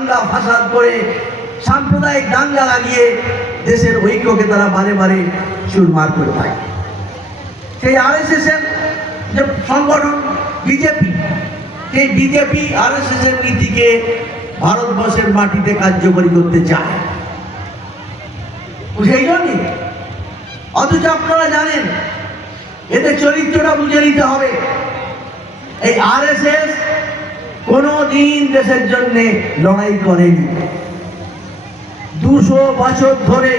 দাঙ্গা ফাসাদ করে সাম্প্রদায়িক দাঙ্গা লাগিয়ে দেশের ঐক্যকে তারা বারে বারে চুরমার করে থাকে। সেই আরএসএস এর যে সংগঠন বিজেপি, সেই বিজেপি আরএসএস এর নীতিকে ভারতবর্ষের মাটিতে কার্যকরী করতে চায়। সেই জন্যই অথচ আপনারা জানেন এদের চরিত্রটা বুঝে নিতে হবে। এই আরএসএস কোনদিন দেশের জন্য লড়াই করেনি। 200 বছর ধরে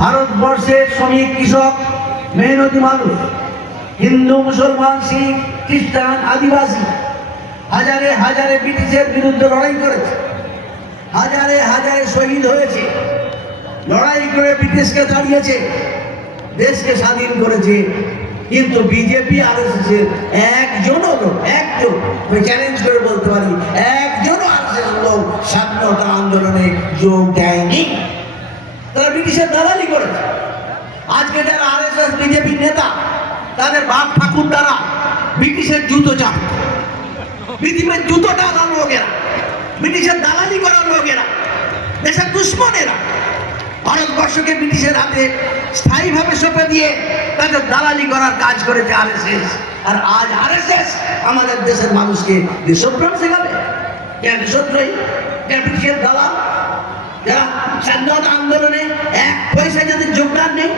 ভারতবর্ষের শ্রমিক, কৃষক, মেহনতি মানুষ, হিন্দু, মুসলমান, শিখ, খ্রিস্টান, আদিবাসী হাজারে হাজারে ব্রিটিশের বিরুদ্ধে লড়াই করেছে, হাজারে হাজারে শহীদ হয়েছে, লড়াই করে ব্রিটিশকে তাড়িয়েছে, দেশকে স্বাধীন করেছে। কিন্তু বিজেপি আরএসএস এর একজনও লোক, একজন, আমি চ্যালেঞ্জ করে বলতে পারি, একজনও আরএসএস লোক স্বাধীনতা আন্দোলনে যোগ দেয়নি। তারা ব্রিটিশের দালালি করেছে। আজকে যারা আরএসএস বিজেপি নেতা, তাদের বাপ ঠাকুর দ্বারা ব্রিটিশের জুতো চাপ, পৃথিবীর জুতো টাকা লোকেরা, ব্রিটিশের দালালি করার লোকেরা, দেশের দুশ্মনেরা ভারতবর্ষকে ব্রিটিশের হাতে স্থায়ীভাবে সঁপে দিয়ে তাদের দালালি করার কাজ করেছে আরএসএস। আর আজ আরএসএস আমাদের দেশের মানুষকে দেশপ্রেম শেখাবে? কে দেশদ্রোহী? কে ব্রিটিশের দালাল? যারা স্বাধীনতা আন্দোলনে এক পয়সা যাদের যোগদান নেই,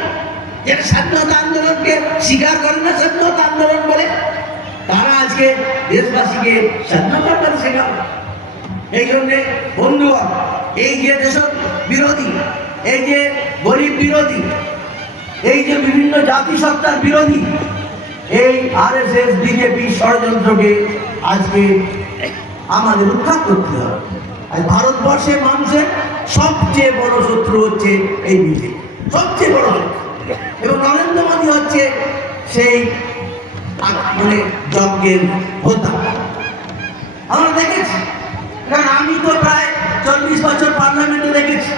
যারা স্বাধীনতা আন্দোলনকে স্বীকার করে না স্বাধীনতা আন্দোলন বলে, তারা আজকে দেশবাসীকে স্বাধীনতার কথা শেখাবে। এই জন্যে বন্ধুগণ, এই যে দেশ বিরোধী, এই যে গরিব বিরোধী, এই যে বিভিন্ন জাতিসত্তার বিরোধী, এই আরএসএস বিজেপি ষড়যন্ত্রকে আজকে আমাদের উৎখাত করতে হবে। আর ভারতবর্ষের মানুষের সবচেয়ে বড় শত্রু হচ্ছে এই বিজেপি, সবচেয়ে বড় শত্রু। এবং নরেন্দ্র মোদী হচ্ছে সেই মানে যজ্ঞের হোতা। আমরা দেখেছি, কারণ আমি তো প্রায় 40 বছর পার্লামেন্টে দেখেছি।